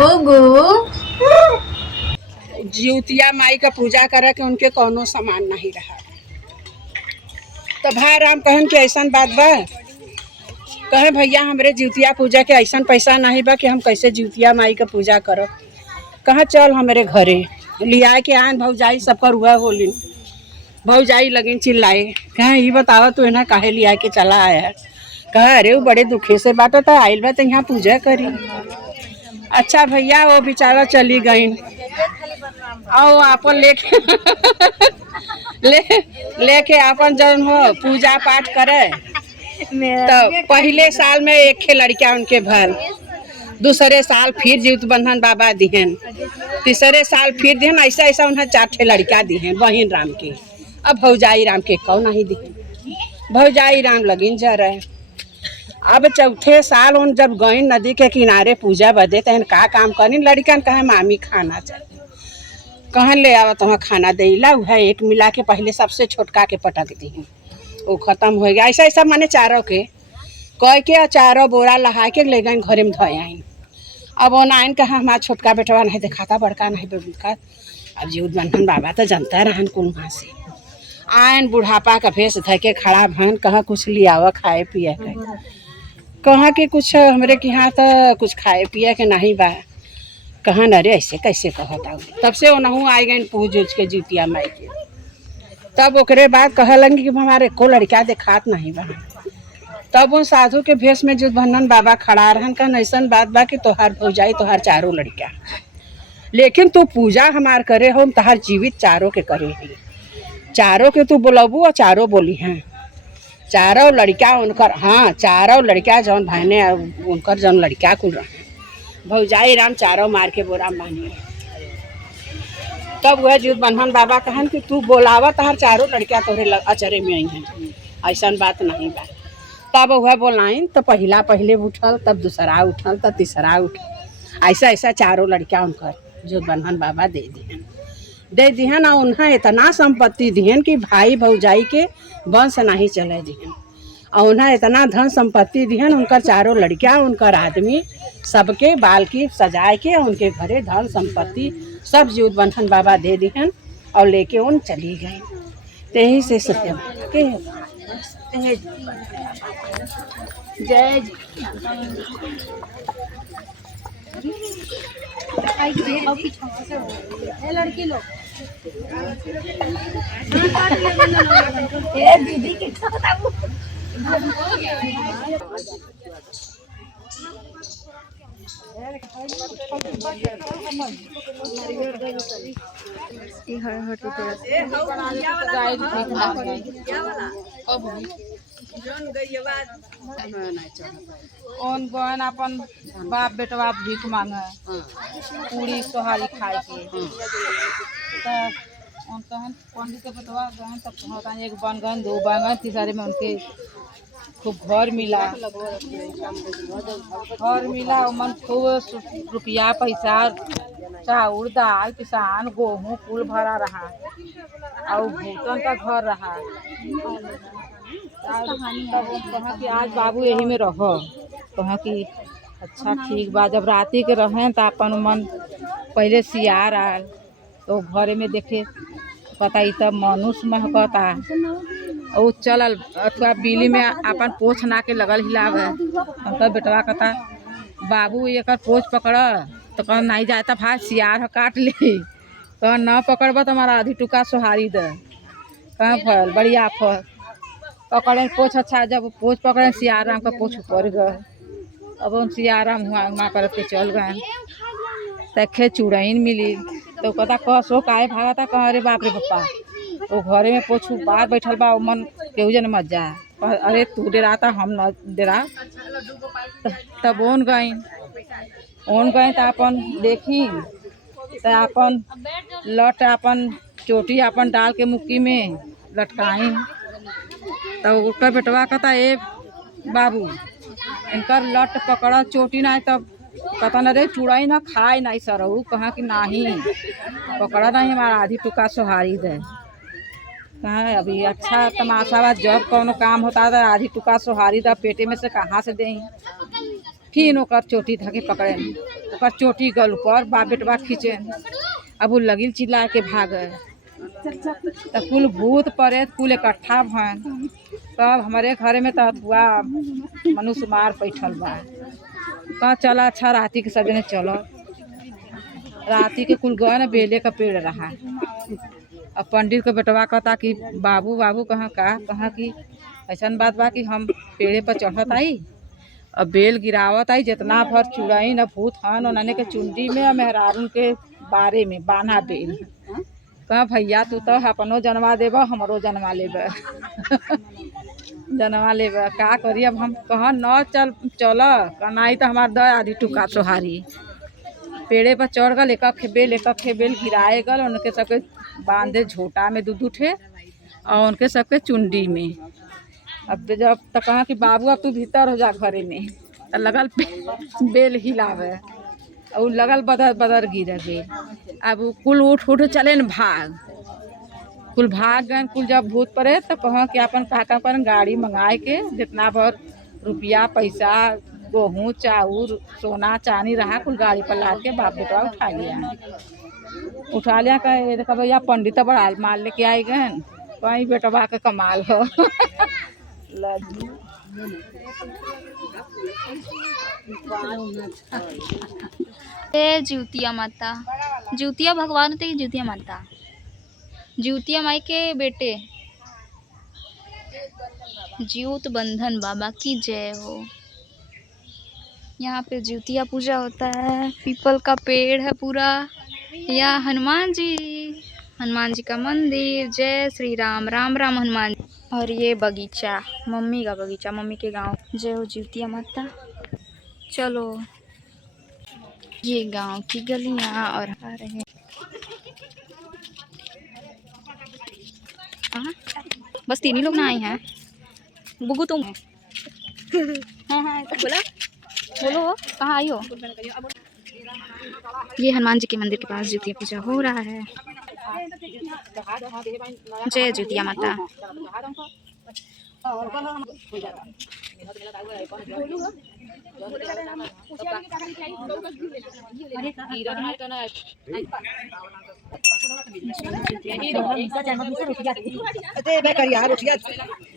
मोगो ज्योतिया माई का पूजा करे के उनके कौनो सामान नहीं रहा। तो भाई राम कहन कि ऐसा बात बा, कहे भैया हमरे ज्योतिया पूजा के ऐसा पैसा नहीं बा कि हम कैसे ज्योतिया माई का पूजा करब। कहा चल हमारे घरे लिया के आन भौजाई सब कर हुआ बोलिन। भौजाई लगिन चिल्लाए, कहा ये बतावा तू इन्हें काहे लिया के चला आया। कहा अरे वो बड़े दुखे से बात था, आइल बा तो यहाँ पूजा करी। अच्छा भैया वो बेचारा चली गई और आपन लेके लेके आपन जन हो पूजा पाठ करे। तो पहले साल में एक लड़का उनके भल, दूसरे साल फिर जीवत बंधन बाबा दिहन, तीसरे साल फिर दिहन, ऐसा ऐसा उन्हें 4 लड़का दिहन बहिन राम के। अब भौजाई राम के कौ नहीं दिहन, भौजाई राम लगिन जा रहे। अब चौथे साल उन जब गई नदी के किनारे पूजा बदे तहन का काम करी, लड़कन कहे मामी खाना चाहिए। कहन ले आवा तुम्हें खाना देला, वह एक मिला के पहले सबसे छोटका के पटक दी, वो खत्म हो गया। ऐसा ऐसा माने चारों के कह के चारों बोरा लहा के ले गए घरे में धोए आइन। अब वो नाइन कहा हमारा छोटका बेटवा नहीं दिखाता, बड़का नहीं दिखा। अब जीवत बंधन बाबा तो जनता रहन कुल वहाँ से आयन बुढ़ापा का भेष धके खड़ा भन, कहा कुछ लियावा खाए पिए के। कहा कि कुछ हमरे के यहाँ तो कुछ खाए पिए के नहीं बा। कहा न रे ऐसे कैसे कहता। तब से वो नहू आए गए पूज उज के ज्योतिया माई के। तब ओकरे बाद कहलन कि हमारे को लड़का देखात नहीं बा। तब वो साधु के भेष में जो बंधन बाबा खड़ा रहन, कहन ऐसा बात बा कि तोहार भौजाई तोहार चारों लड़का, लेकिन तू पूजा हमार करे हो तोहार जीवित चारों के करे ही। चारों के तू बोलबू और चारों बोली हैं, चारों लड़का उनकर, हाँ चारों लड़का जौन भाईने उनकर जौन लड़का कुल रहे भौजाई राम चारों मार के बोरा मानी। तब वह जीव बंधन बाबा कहन कि तू बोलावा तहार चारों लड़का तोहरे अचरे में आई हैं, ऐसा बात नहीं बा। तब वह बोलाइन तो पहला पहले उठल, तब दूसरा उठल, तब तीसरा उठल, ऐसा ऐसा चारों लड़का उनकर जो बंधन बाबा दे दिहन। और उन्हें इतना संपत्ति दिहन कि भाई भौजाई के वंश नहीं चले दिहन। और उन्हें इतना धन संपत्ति दिहन, उनकर चारों लड़कियाँ उनकर आदमी सबके बाल की सजाए के उनके घरे धन संपत्ति सब जीवत बंधन बाबा दे दिहन और लेके उन चली गई। यही से सत्य के जय लड़की लोग दीदी के ओन गहन अपन बाप बेटवा भीख मांगे पूरी सोहारी खाए के। उन कहन पंडित के बेटवा गहन तब कहता एक बन गन दो बन गन, तीसरे में उनके खूब घर मिला मन खूब रुपया पैसा चाउर दाल किसान गेहूँ कुल भरा रहा और भूतन का घर रहा। तब कहा कि आज बाबू यही में रहो। कहा कि अच्छा ठीक बा। जब राती के रहें तो अपन मन पहले सियार आल तो घरे में देखे पता ही तब मनुष्य महकता और चलल अथवा बिली में अपन पोछ ना के लगल हिलावे। तब बेटवा कहता बाबू एक पोछ पकड़, तो कह नहीं जाता भाई सियार काट ले। कह न पकड़ब तो हमारा आधी टुका सोहारी दे। कहाँ फल बढ़िया फल पकड़े पोछ। अच्छा जब पोछ पकड़े सियार राम का पोछ ऊपर गए। अब उन सियार राम हुआ करके चल गए। तखे चूड़ाइन मिली तो कहता कह सो काहे भागता। कह अरे बाप रे पप्पा वो घरे में पोछू बाहर बैठल बा, मन केहू जन मत जा। अरे तू डराता हम न डरा। तब ओन गई तो अपन देखी तो अपन लट अपन चोटी अपन डाल के मुक्की में लटकाई। तब उसका बेटवा कहता ए बाबू इनकर लट पकड़ चोटी नहीं। तब कहता न रे चूड़ाई ना खाए नहीं सरहू। कहा कि नहीं पकड़ा नहीं हमारा आधी टुका सोहारी दे। कहा अभी अच्छा तमाशा बा, जब कौनो काम होता था आधी टुका सोहारी दा पेटे में से कहाँ से दें। फिर ओकर चोटी धके पकड़े ओकर चोटी गल ऊपर बाप बेटवा खींचे। अब वो लगिल चिल्ला के भागे तो कुल भूत प्रेत कुल इकट्ठा भन। तब हमारे घर में तो बुआ मनुष्य मार बैठल बा। कहा चला अच्छा राती के सजने चलो। राती के कुल गए न बेले का पेड़ रहा। अब पंडित को बेटवा कहता कि बाबू बाबू कहाँ कि ऐसा बात बा कि हम पेड़े पर चढ़त आई अब बेल गिरावत आई जितना भर चुड़ाई न भूत हन उन्होंने के चुंडी में और मेहरारून के बारे में बाना बेल। कहा भैया तू तो अपनो जनवा देब हमरो जनवा लेब जनवा लेब का करी। अब हम कहाँ न चल कनाई तो हमार द आधी टुका सोहारी। पेड़े पर चढ़ गल एक बेल गिराए गल उनके सबके बांधे झोटा में दूध उठे और उनके सबके चुंडी में। अब जब तक कहा कि बाबू अब तू भीतर हो जा घरे में तो लगल बेल हिलावे और लगल बदर बदर गिर गए। अब कुल उठ चले न भाग कुल भाग गए। कुल जब भूत पड़े तो कहा कि अपन काका पर गाड़ी मंगाए के जितना भर रुपया पैसा गेहूँ चाउर सोना चांदी रहा कुल गाड़ी पर लाद के बाप बेटवा उठा लिया कह भैया पंडित बड़ा माल लेके आए गए कहीं बेटवा के कमाल हो। जीवतिया माता जीवतिया भगवान होते जीवतिया माता जीवतिया माई के बेटे जीवत बंधन बाबा की जय हो। यहाँ पे जीवतिया पूजा होता है। पीपल का पेड़ है पूरा। या हनुमान जी का मंदिर। जय श्री राम राम राम हनुमान। और ये बगीचा मम्मी का बगीचा मम्मी के गांव। जय हो जीवतिया माता। चलो ये गांव की गलियां और आ रहे हैं। बस तीन ही लोग ना आए हैं। बुगु तुम हाँ बोलो कहाँ आई हो। ये हनुमान जी के मंदिर के पास जीवतिया पूजा हो रहा है। जय जीवतिया माता।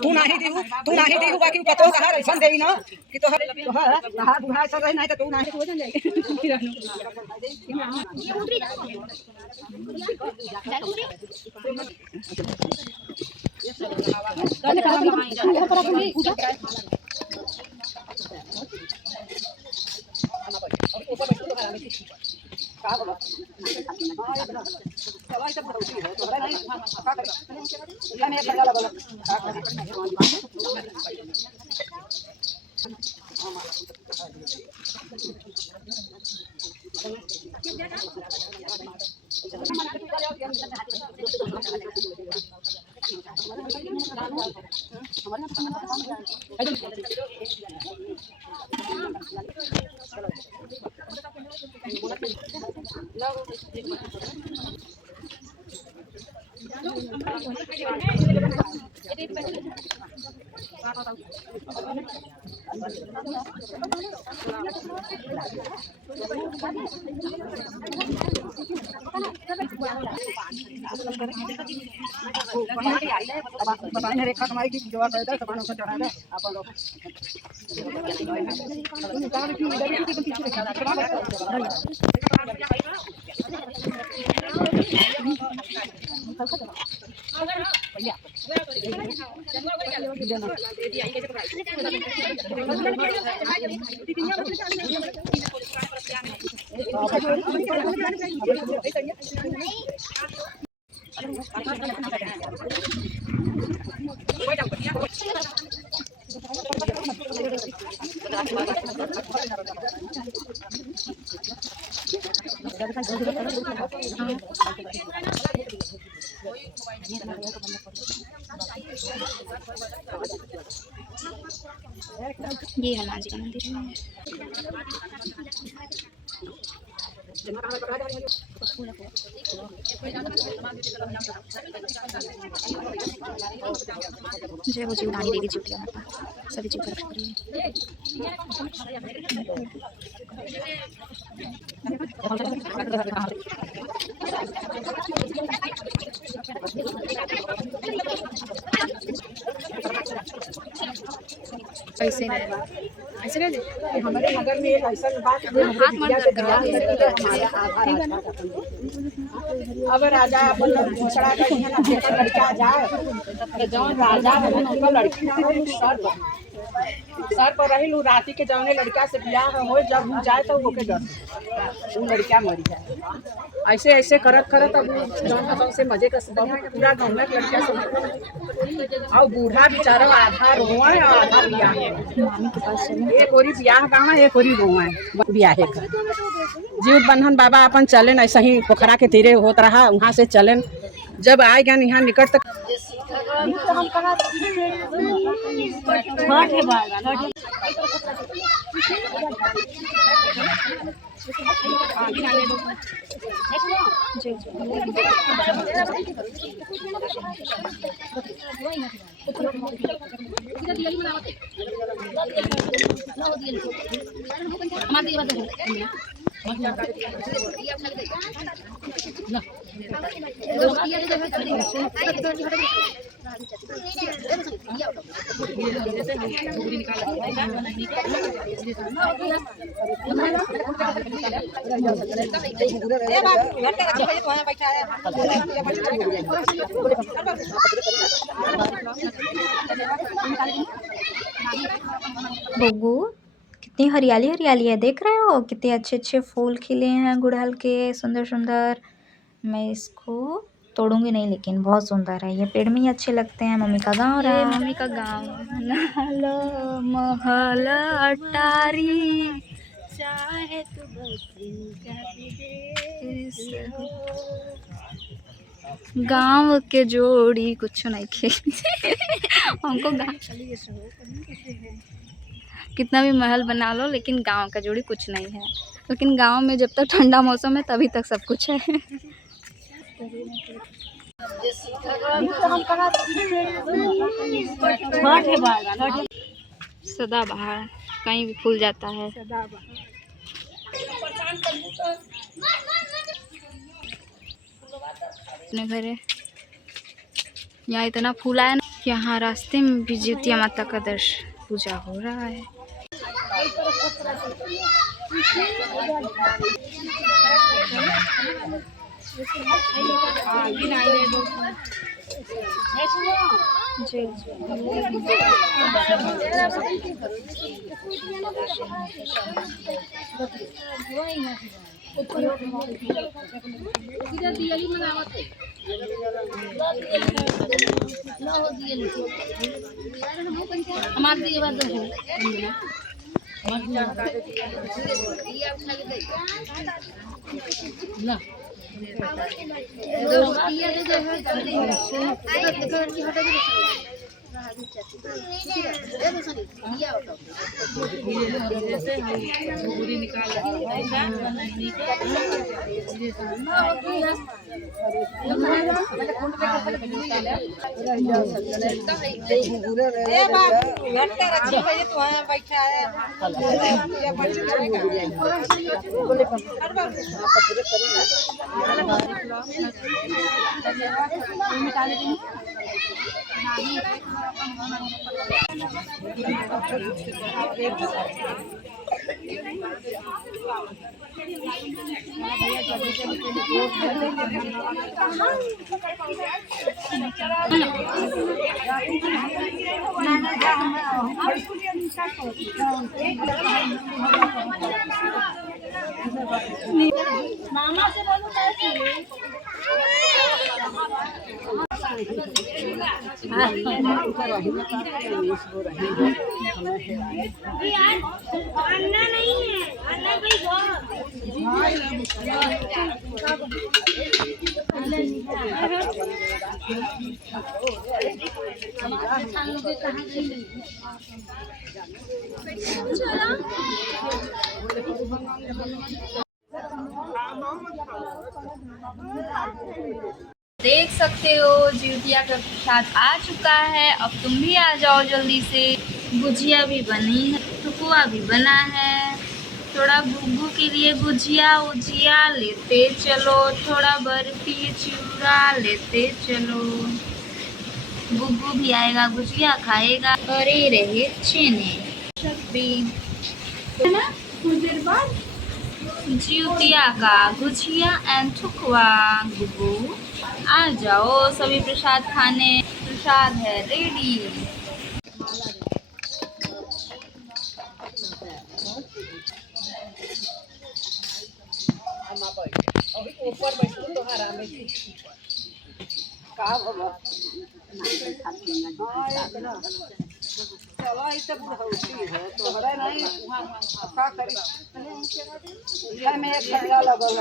तू नाही देहु बाकी पतो कहा ऐसन देई ना कि तो कहा बुढ़ा सब रहे नहीं तो तू नाही हो जाए। रेखा कमाई की जो ये हनुमान जी का मंदिर है। जय हो जीवदानी देवी ज्योतिया माता, सभी जीव का रक्षा करिए। ऐसे ऐसे रह दे। हमारे नगर में एक ऐसा बात है, हाथ मत करवा दे। अब राजा अपन घोषणा कर दिया ना, जेकर लड़का जाए तो जौन राजा है उनका लड़की ना हो सर पर रही लू राती के जौने लड़का से बियाह हो, जब वो जाए तो होके डर वो लड़का मर जाए। ऐसे ऐसे करत करत अब जौन गाँव से मजे का पूरा गाँव में लड़का से और बूढ़ा बेचारा आधा रोआ है और आधा बियाह है। एक ओरी बियाह गाँव है, एक ओरी रोआ है बियाहे का। जीव बंधन बाबा अपन चलेन ऐसा ही पोखरा के तीरे होत रहा, वहाँ से चलेन जब आए गए यहाँ निकट तक बग्गू कितनी हरियाली हरियाली है, देख रहे हो कितने अच्छे अच्छे फूल खिले हैं गुड़हल के, सुंदर सुंदर। मैं इसको तोड़ूंगी नहीं, लेकिन बहुत सुंदर है, ये पेड़ में ही अच्छे लगते हैं। मम्मी का गाँव रहा, मम्मी का गाँव। नालो महल अटारी चाहे तो गाँव के जोड़ी कुछ नहीं खे हमको कितना भी महल बना लो लेकिन गांव का जोड़ी कुछ नहीं है। लेकिन गांव में जब तक ठंडा मौसम है तभी तक सब कुछ है। सदाबहार कहीं भी फूल जाता है। अपने घर है यहाँ इतना फूल आया ना, यहाँ रास्ते में भी ज्योतिया माता का दर्शन पूजा हो रहा है। देख सकते हो जिउतिया का प्रसाद आ चुका है। अब तुम भी आ जाओ जल्दी से। गुजिया भी बनी है, ठुकुआ भी बना है। थोड़ा गुग्गू के लिए गुजिया उजिया लेते चलो, थोड़ा बर्फी चिवड़ा लेते चलो। गुग्गू भी आएगा, गुजिया खाएगा। और ये रहे चने भी है ना। कुछ देर बाद जिउतिया का गुजिया एंड ठुकुआ गुग्गू आ जाओ सभी प्रसाद खाने। प्रसाद है रेडी। में एक खड़ा लगल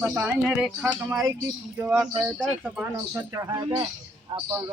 बताए रेखा कमाई की पूजवा कर दे, सामान हमसे चढ़ा दे अपन